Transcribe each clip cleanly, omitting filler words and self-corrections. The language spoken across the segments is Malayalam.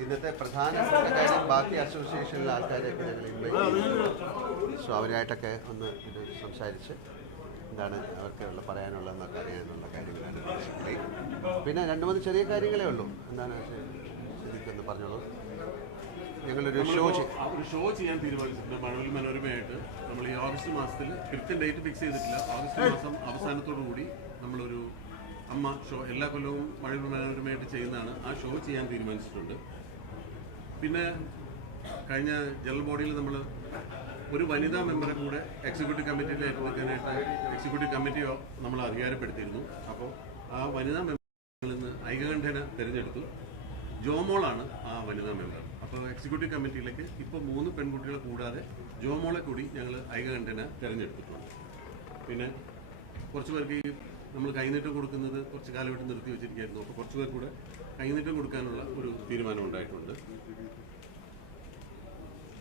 ഇന്നത്തെ പ്രധാനപ്പെട്ട കാര്യം ബാക്കി അസോസിയേഷനിലെ ആൾക്കാരെയൊക്കെ ഞങ്ങൾ ഇൻവൈറ്റ് സോ അവരായിട്ടൊക്കെ ഒന്ന് ഇത് സംസാരിച്ച് എന്താണ് അവർക്കുള്ള പറയാനുള്ളതെന്നൊക്കെ അറിയാനുള്ള കാര്യങ്ങളാണ് ബേസിക്കലി. പിന്നെ 2-3 ചെറിയ കാര്യങ്ങളേ ഉള്ളൂ. എന്താണ് ശരിക്കൊന്ന് പറഞ്ഞോളൂ. ഞങ്ങളൊരു ഷോ ചെയ്യാൻ തീരുമാനിച്ചിട്ടുണ്ട് മഴവിൽ മനോരമയായിട്ട്. നമ്മൾ ഈ ഓഗസ്റ്റ് മാസത്തിൽ കൃത്യം ഡേറ്റ് ഫിക്സ് ചെയ്തിട്ടില്ല. ഓഗസ്റ്റ് മാസം അവസാനത്തോടു കൂടി നമ്മളൊരു അമ്മ ഷോ എല്ലാ കൊല്ലവും മഴവിൽ മനോരമയായിട്ട് ചെയ്യുന്നതാണ്. ആ ഷോ ചെയ്യാൻ തീരുമാനിച്ചിട്ടുണ്ട്. പിന്നെ കഴിഞ്ഞ ജനറൽ ബോഡിയിൽ നമ്മൾ ഒരു വനിതാ മെമ്പറെ കൂടെ എക്സിക്യൂട്ടീവ് കമ്മിറ്റിയിൽ ഏറ്റെടുക്കാനായിട്ട് എക്സിക്യൂട്ടീവ് കമ്മിറ്റിയോ നമ്മൾ അധികാരപ്പെടുത്തിയിരുന്നു. അപ്പോൾ ആ വനിതാ മെമ്പറിൽ നിന്ന് ഐകകണ്ഠേന തിരഞ്ഞെടുത്തു. ജോമോളാണ് ആ വനിതാ മെമ്പർ. അപ്പോൾ എക്സിക്യൂട്ടീവ് കമ്മിറ്റിയിലേക്ക് ഇപ്പോൾ 3 പെൺകുട്ടികളെ കൂടാതെ ജോമോളെ കൂടി ഞങ്ങൾ ഐകകണ്ഠേന തിരഞ്ഞെടുത്തിട്ടുണ്ട്. പിന്നെ കുറച്ച് പേർക്ക് ഈ നമ്മൾ കൈനീട്ടം കൊടുക്കുന്നത് കുറച്ച് കാലമായിട്ട് നിർത്തി വെച്ചിരിക്കുകയായിരുന്നു. അപ്പോൾ കുറച്ച് പേർ കൂടെ കൈനീട്ടം കൊടുക്കാനുള്ള ഒരു തീരുമാനം ഉണ്ടായിട്ടുണ്ട്.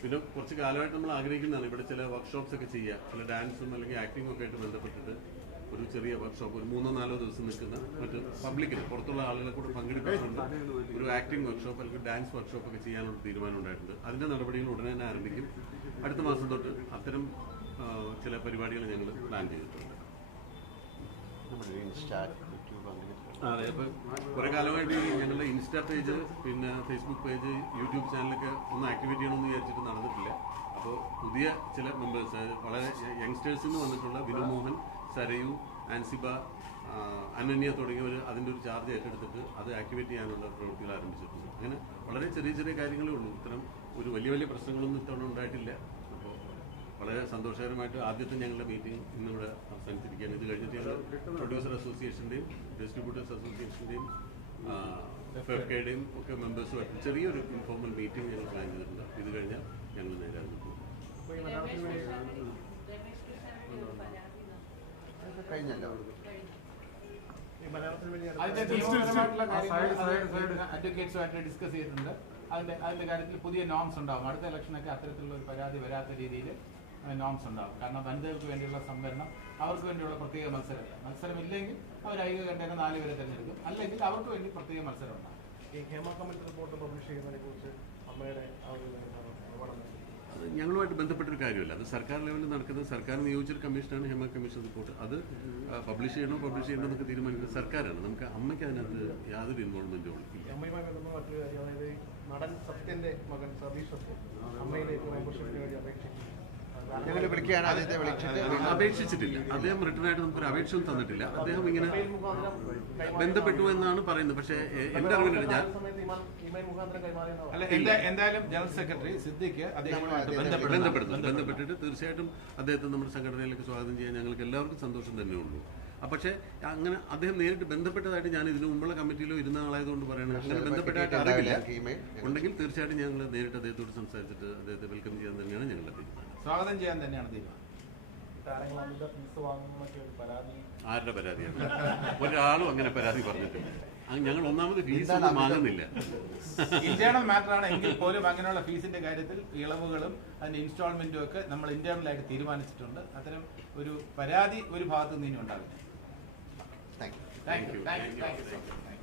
പിന്നെ കുറച്ച് കാലമായിട്ട് നമ്മൾ ആഗ്രഹിക്കുന്നതാണ് ഇവിടെ ചില വർക്ക്ഷോപ്സ് ഒക്കെ ചെയ്യുക, ചില ഡാൻസും അല്ലെങ്കിൽ ആക്ടിങ്ങും ഒക്കെ ആയിട്ട് ബന്ധപ്പെട്ടിട്ട് ഒരു ചെറിയ വർക്ക്ഷോപ്പ്, ഒരു 3-4 ദിവസം നിൽക്കുന്ന മറ്റ് പബ്ലിക്കിന് പുറത്തുള്ള ആളുകളെ കൂടെ പങ്കെടുക്കുന്നുണ്ട് ഒരു ആക്ടിംഗ് വർക്ക്ഷോപ്പ് അല്ലെങ്കിൽ ഡാൻസ് വർക്ക്ഷോപ്പ് ഒക്കെ ചെയ്യാനുള്ള തീരുമാനം ഉണ്ടായിട്ടുണ്ട്. അതിന്റെ നടപടികൾ ഉടനെ തന്നെ ആരംഭിക്കും. അടുത്ത മാസം തൊട്ട് അത്തരം ചില പരിപാടികൾ ഞങ്ങൾ പ്ലാൻ ചെയ്തിട്ടുണ്ട്. അതെ, അപ്പം കുറെ കാലമായിട്ട് ഞങ്ങളുടെ ഇൻസ്റ്റാ പേജ്, പിന്നെ ഫേസ്ബുക്ക് പേജ്, യൂട്യൂബ് ചാനലൊക്കെ ഒന്ന് ആക്ടിവേറ്റ് ചെയ്യണമെന്ന് വിചാരിച്ചിട്ട് നടന്നിട്ടില്ല. അപ്പോൾ പുതിയ ചില മെമ്പേഴ്സ്, വളരെ യങ്സ്റ്റേഴ്സിൽ നിന്ന് വന്നിട്ടുള്ള വിനു മോഹൻ, സരയു, ആൻസിബ, അനന്യ തുടങ്ങിയവർ അതിൻ്റെ ഒരു ചാർജ് ഏറ്റെടുത്തിട്ട് അത് ആക്ടിവേറ്റ് ചെയ്യാനുള്ള പ്രവൃത്തികൾ ആരംഭിച്ചിട്ടുണ്ട്. അങ്ങനെ വളരെ ചെറിയ ചെറിയ കാര്യങ്ങളേ ഉള്ളൂ. ഇത്തരം ഒരു വലിയ പ്രശ്നങ്ങളൊന്നും ഇത്തവണ ഉണ്ടായിട്ടില്ല. അപ്പോൾ വളരെ സന്തോഷകരമായിട്ട് ആദ്യത്തെ ഞങ്ങളുടെ മീറ്റിംഗ് ഇന്നിവിടെ അവസാനിച്ചിരിക്കുകയാണ്. ഇത് കഴിഞ്ഞിട്ട് ഞങ്ങൾ പ്രൊഡ്യൂസർ അസോസിയേഷൻ്റെയും ഡിസ്ട്രിബ്യൂട്ടേഴ്സ് അസോസിയേഷൻ്റെയും ഫെഫ്കയുടെയും ഒക്കെ മെമ്പേഴ്സുമായിട്ട് ചെറിയൊരു ഇൻഫോർമൽ മീറ്റിംഗ് ഞങ്ങൾ പ്ലാൻ ചെയ്തിട്ടുണ്ട്. ഇത് കഴിഞ്ഞാൽ ഞങ്ങൾ നേരെ അതിന് പോകും. അഡ്വക്കേറ്റ്സുമായിട്ട് ഡിസ്കസ് ചെയ്തിട്ടുണ്ട്. അതിന്റെ കാര്യത്തിൽ പുതിയ നോംസ് ഉണ്ടാവും. അടുത്ത ഇലക്ഷനൊക്കെ അത്തരത്തിലുള്ള ഒരു പരാതി വരാത്ത രീതിയിൽ നോംസ് ഉണ്ടാവും. കാരണം വനിതകൾക്ക് വേണ്ടിയുള്ള സംവരണം, അവർക്ക് വേണ്ടിയുള്ള പ്രത്യേക മത്സരമില്ലെങ്കിൽ അവർ ഐകകണ്ഠേന 4 പേരെ തിരഞ്ഞെടുക്കും. അല്ലെങ്കിൽ അവർക്ക് വേണ്ടി പ്രത്യേക മത്സരം ഉണ്ടാവും. ഈ ഹേമ കമ്മിറ്റി റിപ്പോർട്ട് പബ്ലിഷ് ചെയ്യുന്നതിനെ കുറിച്ച് അമ്മയുടെ ഞങ്ങളുമായിട്ട് ബന്ധപ്പെട്ടൊരു കാര്യമല്ല. അത് സർക്കാർ ലെവലിൽ നടക്കുന്നത്, സർക്കാർ നിയോഗിച്ചൊരു കമ്മീഷനാണ് ഹേമ കമ്മീഷൻ റിപ്പോർട്ട്. അത് പബ്ലിഷ് ചെയ്യണോ എന്നൊക്കെ തീരുമാനിക്കുന്നത് സർക്കാരാണ്. നമുക്ക് അമ്മയ്ക്ക് അതിനകത്ത് യാതൊരു ഇൻവോൾവ്മെന്റും ഇല്ല. അമ്മയുമായി ബന്ധപ്പെട്ട മറ്റൊരു കാര്യം, അതായത് നടൻ സത്യന്റെ മകൻ സതീഷ് സത്യൻ അമ്മയിലേക്ക് മെമ്പർഷിപ്പിന് വേണ്ടി അപേക്ഷിച്ചിട്ടില്ല. അദ്ദേഹം റിട്ടേൺ ആയിട്ട് നമുക്കൊരു അപേക്ഷയും തന്നിട്ടില്ല. അദ്ദേഹം ഇങ്ങനെ ബന്ധപ്പെട്ടു എന്നാണ് പറയുന്നത്. പക്ഷേ എന്റെ അറിവില്ല. ഞാൻ എന്തായാലും ജനറൽ സെക്രട്ടറി സിദ്ദിഖ് ബന്ധപ്പെട്ടിട്ട് തീർച്ചയായിട്ടും അദ്ദേഹത്തെ നമ്മുടെ സംഘടനയിലേക്ക് സ്വാഗതം ചെയ്യാൻ ഞങ്ങൾക്ക് എല്ലാവർക്കും സന്തോഷം തന്നെയുള്ളൂ. പക്ഷേ അങ്ങനെ അദ്ദേഹം നേരിട്ട് ബന്ധപ്പെട്ടതായിട്ട് ഞാൻ ഇതിനു മുമ്പുള്ള കമ്മിറ്റിയിലോ ഇരുന്ന ആളായതുകൊണ്ട് പറയണം. അങ്ങനെ ബന്ധപ്പെട്ടായിട്ട് അറിവില്ല. ഉണ്ടെങ്കിൽ തീർച്ചയായിട്ടും ഞങ്ങൾ നേരിട്ട് അദ്ദേഹത്തോട് സംസാരിച്ചിട്ട് അദ്ദേഹത്തെ വെൽക്കം ചെയ്യാൻ തന്നെയാണ് ഞങ്ങളുടെ തീരുമാനം. സ്വാഗതം ചെയ്യാൻ തന്നെയാണ് തീരുമാനം. ആരുടെ പരാതിയാണ്? ഒരാളും അങ്ങനെ പരാതി പറഞ്ഞിട്ടില്ല. ഞങ്ങൾ ഒന്നാമത് ഫീസ് വാങ്ങുന്നില്ല. ഇന്റേണൽ മാറ്ററാണ് എങ്കിൽ പോലും അങ്ങനെയുള്ള ഫീസിന്റെ കാര്യത്തിൽ ഇളവുകളും അതിന്റെ ഇൻസ്റ്റാൾമെന്റും ഒക്കെ നമ്മൾ ഇന്റേണലായിട്ട് തീരുമാനിച്ചിട്ടുണ്ട്. അത്തരം ഒരു പരാതി ഒരു ഭാഗത്തു നിന്നും ഉണ്ടാകും. Thank you.